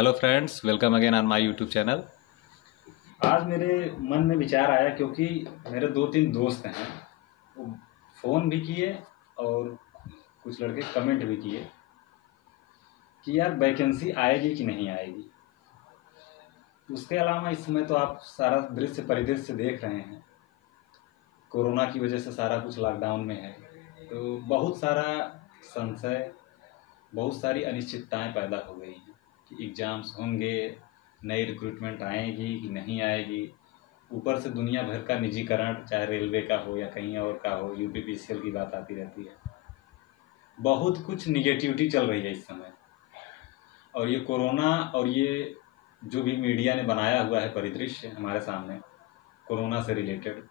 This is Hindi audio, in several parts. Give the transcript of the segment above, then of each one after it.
Hello friends, welcome again on my YouTube channel. आज मेरे मन में विचार आया क्योंकि मेरे 2-3 दोस्त हैं, वो फ़ोन भी किए और कुछ लड़के कमेंट भी किए कि यार वैकेंसी आएगी कि नहीं आएगी। उसके अलावा इस समय तो आप सारा दृश्य परिदृश्य देख रहे हैं, कोरोना की वजह से सारा कुछ लॉकडाउन में है, तो बहुत सारा संशय, बहुत सारी अनिश्चितताएं पैदा हो गई हैं कि एग्ज़ाम्स होंगे, नई रिक्रूटमेंट आएगी कि नहीं आएगी। ऊपर से दुनिया भर का निजीकरण, चाहे रेलवे का हो या कहीं और का हो, यूपीपीसीएल की बात आती रहती है। बहुत कुछ निगेटिविटी चल रही है इस समय, और ये कोरोना और ये जो भी मीडिया ने बनाया हुआ है परिदृश्य हमारे सामने कोरोना से रिलेटेड,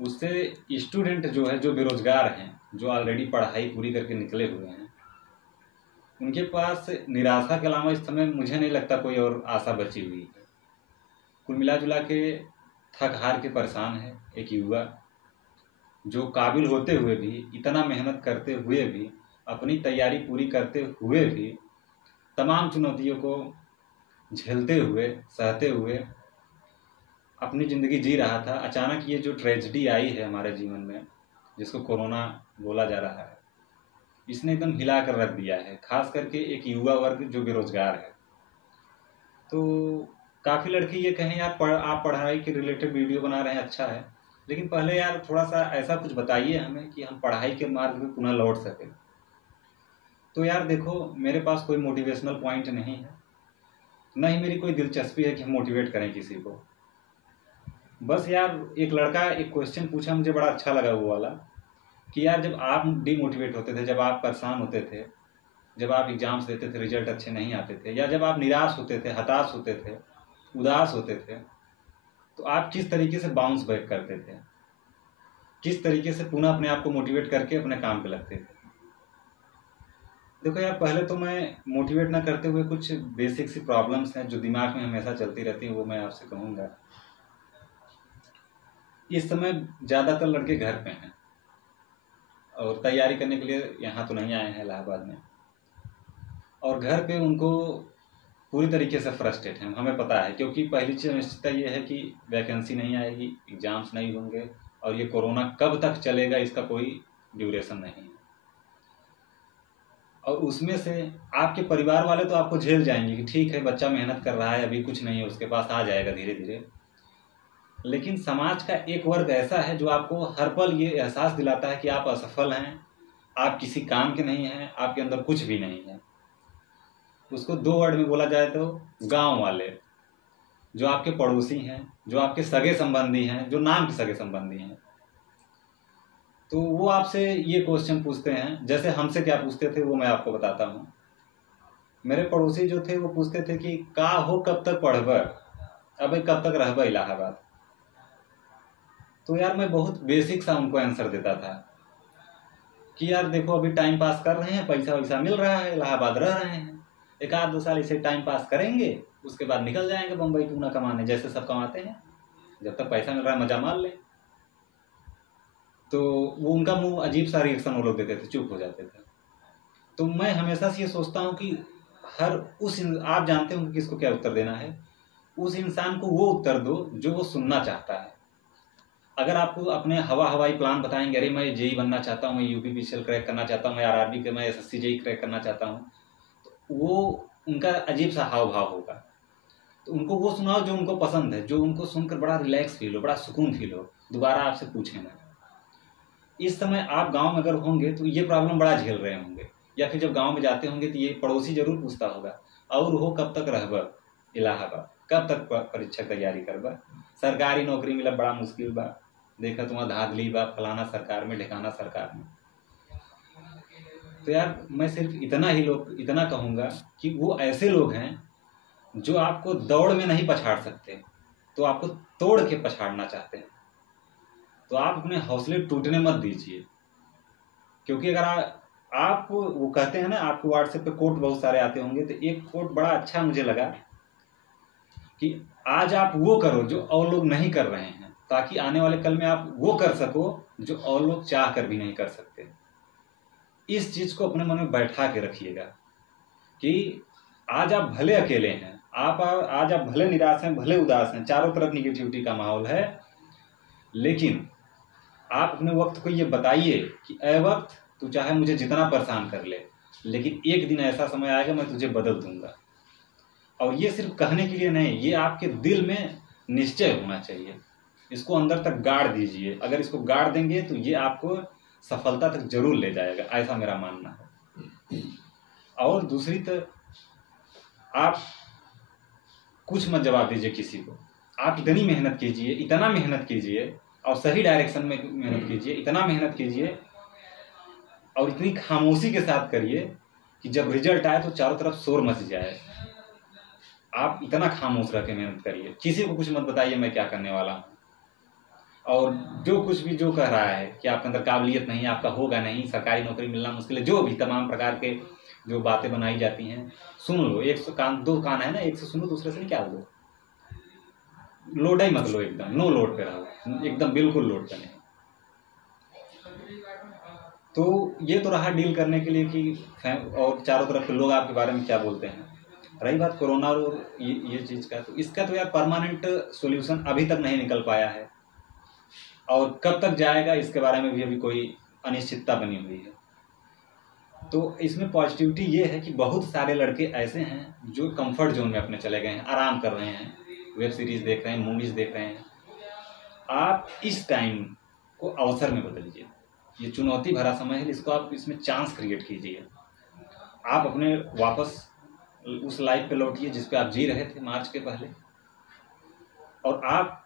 उससे स्टूडेंट जो है, जो बेरोजगार हैं, जो ऑलरेडी पढ़ाई पूरी करके निकले हुए हैं, उनके पास निराशा के अलावा इस समय मुझे नहीं लगता कोई और आशा बची हुई है। कुल मिला जुला के थक हार के परेशान है एक युवा, जो काबिल होते हुए भी, इतना मेहनत करते हुए भी, अपनी तैयारी पूरी करते हुए भी, तमाम चुनौतियों को झेलते हुए, सहते हुए अपनी ज़िंदगी जी रहा था। अचानक ये जो ट्रेजेडी आई है हमारे जीवन में, जिसको कोरोना बोला जा रहा है, इसने एकदम हिला कर रख दिया है, खास करके एक युवा वर्ग जो बेरोजगार है। तो काफ़ी लड़के ये कहें यार आप पढ़ाई के रिलेटेड वीडियो बना रहे हैं, अच्छा है, लेकिन पहले यार थोड़ा सा ऐसा कुछ बताइए हमें कि हम पढ़ाई के मार्ग में पुनः लौट सकें। तो यार देखो, मेरे पास कोई मोटिवेशनल पॉइंट नहीं है, न ही मेरी कोई दिलचस्पी है कि हम मोटिवेट करें किसी को। बस यार एक लड़का एक क्वेश्चन पूछा, मुझे बड़ा अच्छा लगा वो वाला, कि यार जब आप डीमोटिवेट होते थे, जब आप परेशान होते थे, जब आप एग्ज़ाम्स देते थे, रिजल्ट अच्छे नहीं आते थे, या जब आप निराश होते थे, हताश होते थे, उदास होते थे, तो आप किस तरीके से बाउंस बैक करते थे, किस तरीके से पुनः अपने आप को मोटिवेट करके अपने काम पे लगते थे। देखो यार, पहले तो मैं मोटिवेट ना करते हुए कुछ बेसिक सी प्रॉब्लम्स हैं जो दिमाग में हमेशा चलती रहती हैं, वो मैं आपसे कहूँगा। इस समय ज़्यादातर लड़के घर पे हैं और तैयारी करने के लिए यहाँ तो नहीं आए हैं इलाहाबाद में, और घर पे उनको पूरी तरीके से फ्रस्ट्रेट हैं, हमें पता है, क्योंकि पहली चीज़ निश्चितता ये है कि वैकेंसी नहीं आएगी, एग्ज़ाम्स नहीं होंगे, और ये कोरोना कब तक चलेगा इसका कोई ड्यूरेशन नहीं है। और उसमें से आपके परिवार वाले तो आपको झेल जाएंगे कि ठीक है, बच्चा मेहनत कर रहा है, अभी कुछ नहीं है उसके पास, आ जाएगा धीरे धीरे। लेकिन समाज का एक वर्ग ऐसा है जो आपको हर पल ये एहसास दिलाता है कि आप असफल हैं, आप किसी काम के नहीं हैं, आपके अंदर कुछ भी नहीं है। उसको 2 वर्ड में बोला जाए तो गांव वाले, जो आपके पड़ोसी हैं, जो आपके सगे संबंधी हैं, जो नाम के सगे संबंधी हैं, तो वो आपसे ये क्वेश्चन पूछते हैं। जैसे हमसे क्या पूछते थे वो मैं आपको बताता हूँ। मेरे पड़ोसी जो थे वो पूछते थे कि का हो, कब तक पढ़ब, अबे कब तक रहब इलाहाबाद। तो यार मैं बहुत बेसिक सा उनको आंसर देता था कि यार देखो, अभी टाइम पास कर रहे हैं, पैसा वैसा मिल रहा है, इलाहाबाद रह रहे हैं, 1-2 साल इसे टाइम पास करेंगे, उसके बाद निकल जाएंगे बम्बई पूना कमाने, जैसे सब कमाते हैं, जब तक पैसा मिल रहा है मजा मार ले। तो वो उनका मुंह अजीब सा रिएक्शन वो लोग देते थे, चुप हो जाते थे। तो मैं हमेशा से ये सोचता हूँ कि आप जानते हो कि किसको क्या उत्तर देना है, उस इंसान को वो उत्तर दो जो वो सुनना चाहता है। अगर आपको अपने हवाई प्लान बताएंगे, अरे मैं जेई बनना चाहता हूँ, मैं यूपीपीसीएल क्रैक करना चाहता हूँ, मैं आरआरबी के, मैं एसएससी जेई क्रैक करना चाहता हूँ, तो वो उनका अजीब सा हाव भाव होगा। तो उनको वो सुनाओ जो उनको पसंद है, जो उनको सुनकर बड़ा रिलैक्स फील हो, बड़ा सुकून फील हो, दोबारा आपसे पूछे ना। इस समय आप गांव में अगर होंगे तो ये प्रॉब्लम बड़ा झेल रहे होंगे, या फिर जब गांव में जाते होंगे तो ये पड़ोसी जरूर पूछता होगा, और हो कब तक रहब इलाहाबाद, कब तक परीक्षा तैयारी करबा, सरकारी नौकरी मिलब बड़ा मुश्किल बा, देखा तुम्हारा धाधली बा फलाना सरकार में, ढिकाना सरकार में। तो यार मैं सिर्फ इतना कहूँगा कि वो ऐसे लोग हैं जो आपको दौड़ में नहीं पछाड़ सकते, तो आपको तोड़ के पछाड़ना चाहते हैं। तो आप अपने हौसले टूटने मत दीजिए, क्योंकि अगर आप वो कहते हैं ना, आपको व्हाट्सएप पे कोट बहुत सारे आते होंगे, तो एक कोट बड़ा अच्छा मुझे लगा कि आज आप वो करो जो और लोग नहीं कर रहे हैं, ताकि आने वाले कल में आप वो कर सको जो और लोग चाह कर भी नहीं कर सकते। इस चीज़ को अपने मन में बैठा के रखिएगा कि आज आप भले अकेले हैं, आज आप भले निराश हैं, भले उदास हैं, चारों तरफ निगेटिविटी का माहौल है, लेकिन आप अपने वक्त को ये बताइए कि ए वक्त, तू चाहे मुझे जितना परेशान कर ले, लेकिन एक दिन ऐसा समय आएगा मैं तुझे बदल दूंगा। और ये सिर्फ कहने के लिए नहीं, ये आपके दिल में निश्चय होना चाहिए। इसको अंदर तक गाड़ दीजिए। अगर इसको गाड़ देंगे तो ये आपको सफलता तक जरूर ले जाएगा, ऐसा मेरा मानना है। और दूसरी तो आप कुछ मत जवाब दीजिए किसी को। आप इतनी मेहनत कीजिए, इतना मेहनत कीजिए, और सही डायरेक्शन में मेहनत कीजिए, इतना मेहनत कीजिए और इतनी खामोशी के साथ करिए कि जब रिजल्ट आए तो चारों तरफ शोर मच जाए। आप इतना खामोश रह के मेहनत करिए, किसी को कुछ मत बताइए मैं क्या करने वाला हूँ। और जो कुछ भी जो कह रहा है कि आपके अंदर काबिलियत नहीं, आपका होगा नहीं, सरकारी नौकरी मिलना मुश्किल है, जो भी तमाम प्रकार के जो बातें बनाई जाती हैं, सुन लो। एक से कान, दो कान है ना, एक से सुनो, दूसरे से नहीं क्या लो। लोड ही मत लो, एकदम नो लोड पे रहो, एकदम बिल्कुल लोड पे नहीं। तो ये तो रहा डील करने के लिए कि और चारों तरफ के लोग आपके बारे में क्या बोलते हैं। रही बात कोरोना और ये चीज़ का, तो इसका तो यार परमानेंट सॉल्यूशन अभी तक नहीं निकल पाया है, और कब तक जाएगा इसके बारे में भी अभी कोई अनिश्चितता बनी हुई है। तो इसमें पॉजिटिविटी ये है कि बहुत सारे लड़के ऐसे हैं जो कंफर्ट जोन में अपने चले गए हैं, आराम कर रहे हैं, वेब सीरीज देख रहे हैं, मूवीज देख रहे हैं। आप इस टाइम को अवसर में बदलिए। ये चुनौती भरा समय है, इसको आप इसमें चांस क्रिएट कीजिए। आप अपने वापस उस लाइफ पे लौटिए जिस पे आप जी रहे थे मार्च के पहले, और आप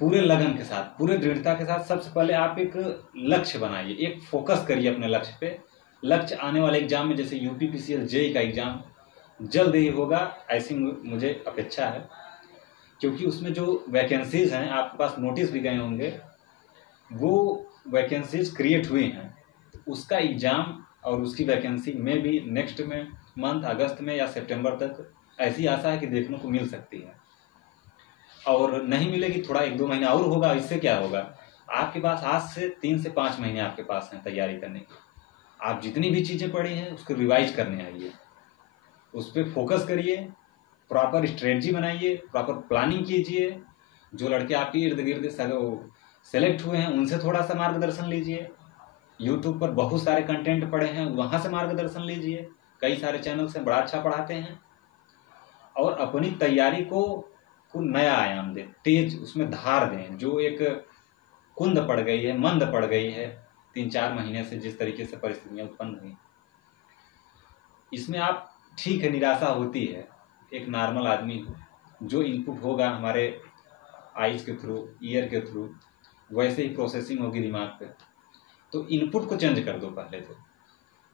पूरे लगन के साथ, पूरे दृढ़ता के साथ सबसे पहले आप एक लक्ष्य बनाइए, एक फोकस करिए अपने लक्ष्य पे। लक्ष्य आने वाले एग्जाम में, जैसे यूपीपीसीएल जेईई का एग्जाम जल्द ही होगा, ऐसी मुझे अपेक्षा है, क्योंकि उसमें जो वैकेंसीज हैं, आपके पास नोटिस भी गए होंगे, वो वैकेंसीज क्रिएट हुई हैं। उसका एग्जाम और उसकी वैकेंसी में भी नेक्स्ट में मंथ अगस्त में या सितंबर तक ऐसी आशा है कि देखने को मिल सकती है। और नहीं मिलेगी, थोड़ा 1-2 महीना और होगा। इससे क्या होगा, आपके पास आज से 3 से 5 महीने आपके पास हैं तैयारी करने की। आप जितनी भी चीज़ें पढ़ी हैं उसको रिवाइज करने आइए, उस पर फोकस करिए, प्रॉपर स्ट्रेटजी बनाइए, प्रॉपर प्लानिंग कीजिए। जो लड़के आपके इर्द गिर्द सेलेक्ट हुए हैं उनसे थोड़ा सा मार्गदर्शन लीजिए। यूट्यूब पर बहुत सारे कंटेंट पड़े हैं, वहाँ से मार्गदर्शन लीजिए। कई सारे चैनल से बड़ा अच्छा पढ़ाते हैं। और अपनी तैयारी को नया आयाम दें, तेज उसमें धार दें। जो एक कुंद पड़ गई है, मंद पड़ गई है 3-4 महीने से, जिस तरीके से परिस्थितियाँ उत्पन्न हुई, इसमें आप ठीक है, निराशा होती है, एक नॉर्मल आदमी जो इनपुट होगा हमारे आइज के थ्रू, ईयर के थ्रू, वैसे ही प्रोसेसिंग होगी दिमाग पे। तो इनपुट को चेंज कर दो पहले तो।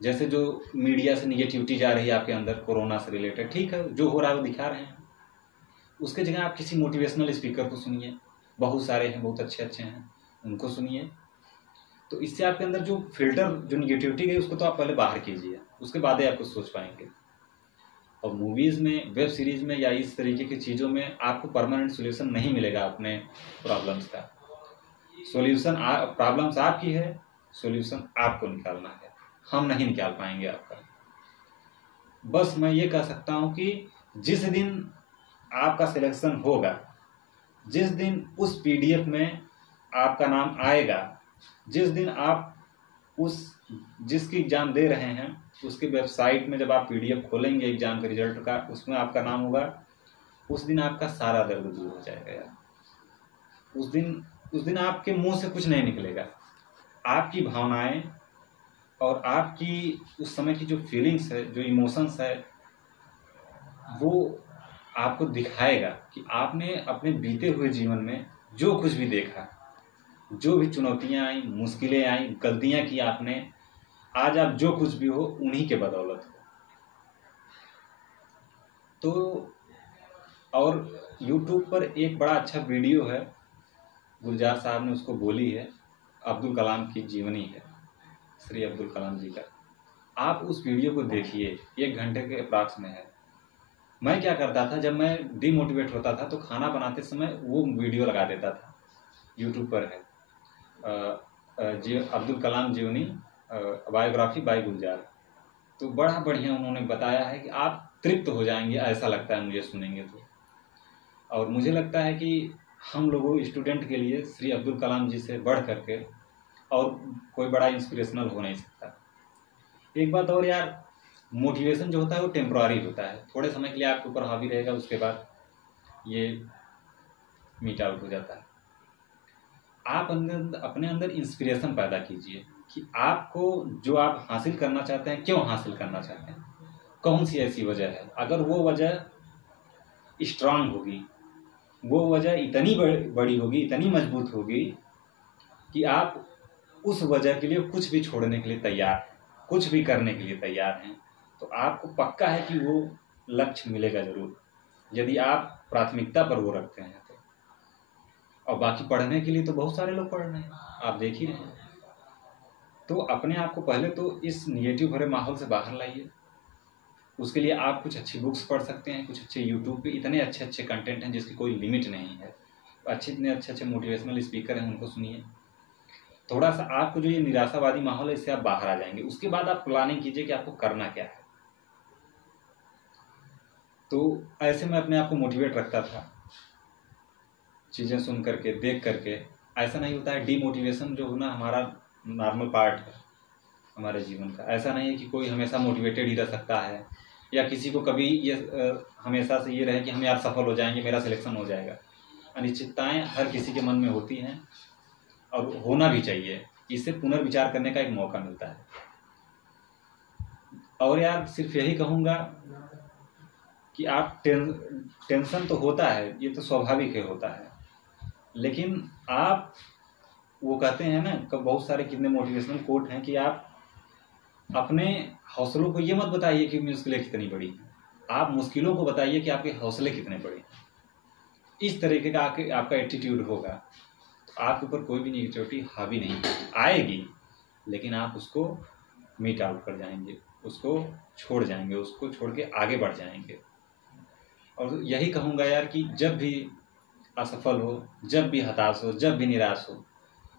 जैसे जो मीडिया से निगेटिविटी जा रही है आपके अंदर कोरोना से रिलेटेड, ठीक है, जो हो रहा है वो दिखा रहे हैं, उसके जगह आप किसी मोटिवेशनल स्पीकर को सुनिए। बहुत सारे हैं, बहुत अच्छे अच्छे हैं, उनको सुनिए। तो इससे आपके अंदर जो फिल्टर, जो निगेटिविटी गई, उसको तो आप पहले बाहर कीजिए, उसके बाद ही आप कुछ सोच पाएंगे। और मूवीज़ में, वेब सीरीज़ में या इस तरीके की चीज़ों में आपको परमानेंट सोल्यूशन नहीं मिलेगा अपने प्रॉब्लम्स का। सोल्यूशन प्रॉब्लम्स आपकी है, सोल्यूशन आपको निकालना है, हम नहीं निकाल पाएंगे आपका। बस मैं ये कह सकता हूँ कि जिस दिन आपका सिलेक्शन होगा, जिस दिन उस पीडीएफ में आपका नाम आएगा, जिस दिन आप जिसकी एग्ज़ाम दे रहे हैं उसकी वेबसाइट में जब आप पीडीएफ खोलेंगे एग्ज़ाम के रिजल्ट का, उसमें आपका नाम होगा, उस दिन आपका सारा दर्द दूर हो जाएगा यार। उस दिन आपके मुंह से कुछ नहीं निकलेगा। आपकी भावनाएं और आपकी उस समय की जो फीलिंग्स है, जो इमोशंस है, वो आपको दिखाएगा कि आपने अपने बीते हुए जीवन में जो कुछ भी देखा, जो भी चुनौतियां आई, मुश्किलें आई, गलतियां की आपने, आज आप जो कुछ भी हो उन्हीं के बदौलत हो। तो और YouTube पर एक बड़ा अच्छा वीडियो है, गुलजार साहब ने उसको बोली है, अब्दुल कलाम की जीवनी है, श्री अब्दुल कलाम जी का। आप उस वीडियो को देखिए, 1 घंटे के अप्रॉक्स में है। मैं क्या करता था, जब मैं डिमोटिवेट होता था तो खाना बनाते समय वो वीडियो लगा देता था। YouTube पर है अब्दुल कलाम जीवनी, बायोग्राफी बाय गुलजार। तो बड़ा बढ़िया उन्होंने बताया है कि आप तृप्त हो जाएंगे, ऐसा लगता है मुझे सुनेंगे तो। और मुझे लगता है कि हम लोगों स्टूडेंट के लिए श्री अब्दुल कलाम जी से बढ़ करके और कोई बड़ा इंस्पिरेशनल हो नहीं सकता। एक बात और यार, मोटिवेशन जो होता है वो टेम्पररी होता है, थोड़े समय के लिए आपके ऊपर हावी रहेगा, उसके बाद ये मीट आउट हो जाता है। आप अंदर अपने अंदर इंस्पिरेशन पैदा कीजिए कि आपको जो आप हासिल करना चाहते हैं क्यों हासिल करना चाहते हैं, कौन सी ऐसी वजह है। अगर वो वजह स्ट्रांग होगी, वो वजह इतनी बड़ी होगी, इतनी मजबूत होगी कि आप उस वजह के लिए कुछ भी छोड़ने के लिए तैयार हैं, कुछ भी करने के लिए तैयार हैं, तो आपको पक्का है कि वो लक्ष्य मिलेगा ज़रूर, यदि आप प्राथमिकता पर वो रखते हैं तो। और बाकी पढ़ने के लिए तो बहुत सारे लोग पढ़ रहे हैं, आप देख ही रहे हैं। तो अपने आप को पहले तो इस निगेटिव भरे माहौल से बाहर लाइए। उसके लिए आप कुछ अच्छी बुक्स पढ़ सकते हैं, कुछ अच्छे यूट्यूब पे इतने अच्छे अच्छे कंटेंट हैं जिसकी कोई लिमिट नहीं है। इतने अच्छे अच्छे मोटिवेशनल स्पीकर हैं, उनको सुनिए। थोड़ा सा आपको जो ये निराशावादी माहौल है इससे आप बाहर आ जाएंगे। उसके बाद आप प्लानिंग कीजिए कि आपको करना क्या है। तो ऐसे मैं अपने आप को मोटिवेट रखता था, चीज़ें सुन करके, देख करके। ऐसा नहीं होता है, डीमोटिवेशन जो होना हमारा नॉर्मल पार्ट है हमारे जीवन का। ऐसा नहीं है कि कोई हमेशा मोटिवेटेड ही रह सकता है, या किसी को कभी ये हमेशा से ये रहे कि हम यार सफल हो जाएंगे, मेरा सिलेक्शन हो जाएगा। अनिश्चितताएं हर किसी के मन में होती हैं और होना भी चाहिए, इससे पुनर्विचार करने का एक मौका मिलता है। और यार सिर्फ यही कहूँगा कि आप टेंशन तो होता है, ये तो स्वाभाविक है, होता है, लेकिन आप वो कहते हैं ना, बहुत सारे कितने मोटिवेशनल कोट हैं कि आप अपने हौसलों को ये मत बताइए कि मुश्किलें कितनी बड़ी हैं, आप मुश्किलों को बताइए कि आपके हौसले कितने बड़े हैं। इस तरीके का आपका एटीट्यूड होगा तो आपके ऊपर कोई भी निगेटिविटी हावी नहीं आएगी, लेकिन आप उसको मीट आउट कर जाएंगे, उसको छोड़ जाएंगे, उसको छोड़ के आगे बढ़ जाएंगे। और यही कहूँगा यार कि जब भी असफल हो, जब भी हताश हो, जब भी निराश हो,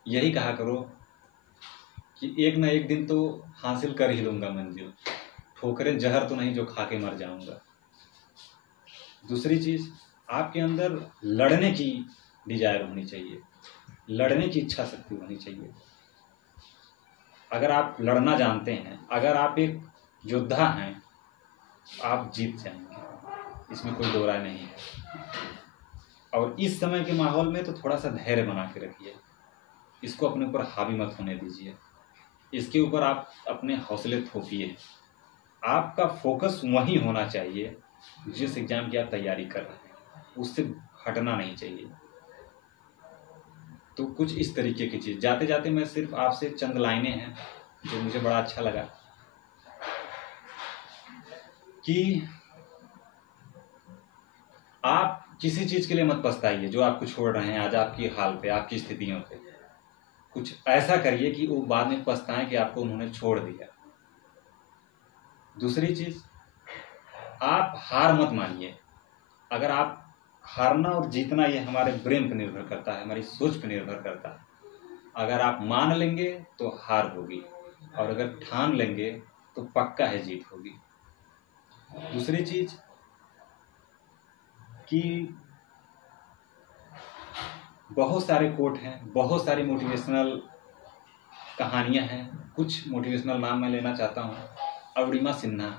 यही कहा करो कि एक ना एक दिन तो हासिल कर ही लूँगा मंजिल, ठोकरें जहर तो नहीं जो खा के मर जाऊँगा। दूसरी चीज़, आपके अंदर लड़ने की डिजायर होनी चाहिए, लड़ने की इच्छा शक्ति होनी चाहिए। अगर आप लड़ना जानते हैं, अगर आप एक योद्धा हैं, आप जीत जाएंगे, इसमें कोई दो राय नहीं है। और इस समय के माहौल में तो थोड़ा सा धैर्य बना के रखिए, इसको अपने ऊपर हावी मत होने दीजिए, इसके ऊपर आप अपने हौसले थोपिए। आपका फोकस वहीं होना चाहिए जिस एग्जाम की आप तैयारी कर रहे हैं, उससे हटना नहीं चाहिए। तो कुछ इस तरीके की चीज़, जाते जाते मैं सिर्फ आपसे चंद लाइनें हैं जो मुझे बड़ा अच्छा लगा कि आप किसी चीज़ के लिए मत पछताइए जो आपको छोड़ रहे हैं आज आपकी हाल पे, आपकी स्थितियों पे। कुछ ऐसा करिए कि वो बाद में पछताएं कि आपको उन्होंने छोड़ दिया। दूसरी चीज़, आप हार मत मानिए। अगर आप हारना और जीतना ये हमारे ब्रेन पर निर्भर करता है, हमारी सोच पर निर्भर करता है। अगर आप मान लेंगे तो हार होगी, और अगर ठान लेंगे तो पक्का है जीत होगी। दूसरी चीज़ कि बहुत सारे कोट हैं, बहुत सारी मोटिवेशनल कहानियां हैं। कुछ मोटिवेशनल नाम मैं लेना चाहता हूँ। अरुणिमा सिन्हा,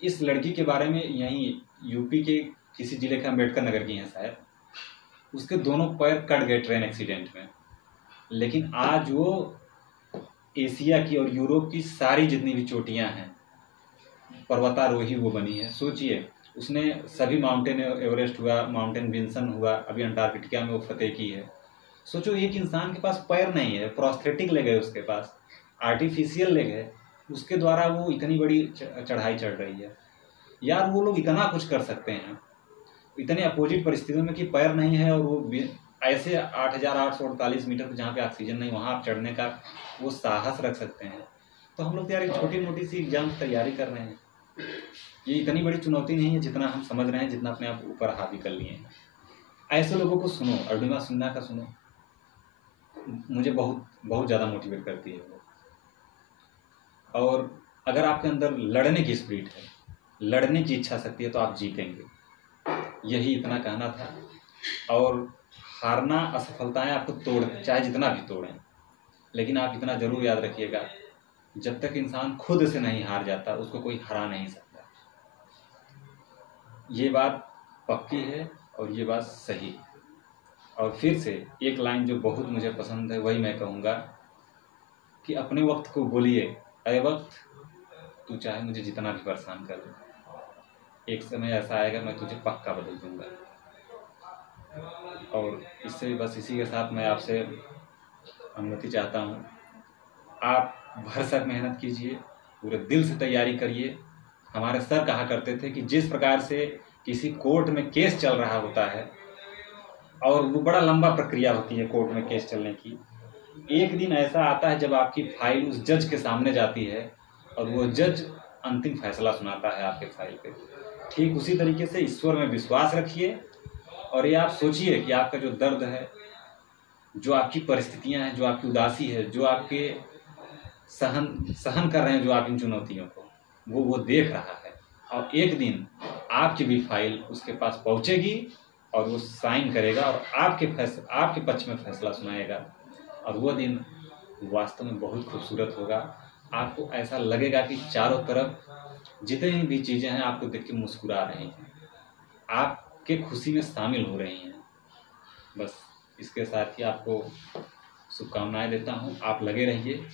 इस लड़की के बारे में यहीं यूपी के किसी जिले के अम्बेडकर नगर की हैं शायद। उसके दोनों पैर कट गए ट्रेन एक्सीडेंट में, लेकिन आज वो एशिया की और यूरोप की सारी जितनी भी चोटियां हैं, पर्वतारोही वो बनी है। सोचिए, उसने सभी माउंटेन एवरेस्ट हुआ, माउंटेन विंसन हुआ, अभी अंटार्कटिका में वो फतेह की है। सोचो, एक इंसान के पास पैर नहीं है, प्रोस्थेटिक लेग है उसके पास, आर्टिफिशियल लेग है, उसके द्वारा वो इतनी बड़ी चढ़ाई चढ़ रही है। यार वो लोग इतना कुछ कर सकते हैं इतने अपोजिट परिस्थितियों में कि पैर नहीं है, और वो ऐसे 8,848 मीटर पर जहाँ पे ऑक्सीजन नहीं, वहाँ आप चढ़ने का वो साहस रख सकते हैं। तो हम लोग तो यार एक छोटी मोटी सी एग्जाम की तैयारी कर रहे हैं, ये इतनी बड़ी चुनौती नहीं है जितना हम समझ रहे हैं, जितना अपने आप ऊपर हावी कर लिए हैं। ऐसे लोगों को सुनो, अरुणिमा सिन्हा का सुनो, मुझे बहुत बहुत ज़्यादा मोटिवेट करती है वो। और अगर आपके अंदर लड़ने की स्पिरिट है, लड़ने की इच्छा शक्ति है तो आप जीतेंगे। यही इतना कहना था। और हारना, असफलताएं आपको तोड़, चाहे जितना भी तोड़ें, लेकिन आप इतना जरूर याद रखिएगा, जब तक इंसान खुद से नहीं हार जाता उसको कोई हरा नहीं सकता। ये बात पक्की है और ये बात सही है। और फिर से एक लाइन जो बहुत मुझे पसंद है वही मैं कहूँगा कि अपने वक्त को बोलिए, अरे वक्त तू चाहे मुझे जितना भी परेशान कर दे, एक समय ऐसा आएगा मैं तुझे पक्का बदल दूंगा। और इससे बस इसी के साथ मैं आपसे अनुमति चाहता हूँ, आप भरसक मेहनत कीजिए, पूरे दिल से तैयारी करिए। हमारे सर कहा करते थे कि जिस प्रकार से किसी कोर्ट में केस चल रहा होता है और वो बड़ा लंबा प्रक्रिया होती है कोर्ट में केस चलने की, एक दिन ऐसा आता है जब आपकी फाइल उस जज के सामने जाती है और वो जज अंतिम फैसला सुनाता है आपके फाइल पे। ठीक उसी तरीके से ईश्वर में विश्वास रखिए और ये आप सोचिए कि आपका जो दर्द है, जो आपकी परिस्थितियां हैं, जो आपकी उदासी है, जो आपके सहन कर रहे हैं जो आप इन चुनौतियों को, वो देख रहा है और एक दिन आपकी भी फाइल उसके पास पहुंचेगी और वो साइन करेगा और आपके पक्ष में फैसला सुनाएगा। और वो दिन वास्तव में बहुत खूबसूरत होगा। आपको ऐसा लगेगा कि चारों तरफ जितनी भी चीज़ें हैं आपको देख के मुस्कुरा रही हैं, आपके खुशी में शामिल हो रही हैं। बस इसके साथ ही आपको शुभकामनाएं देता हूँ। आप लगे रहिए,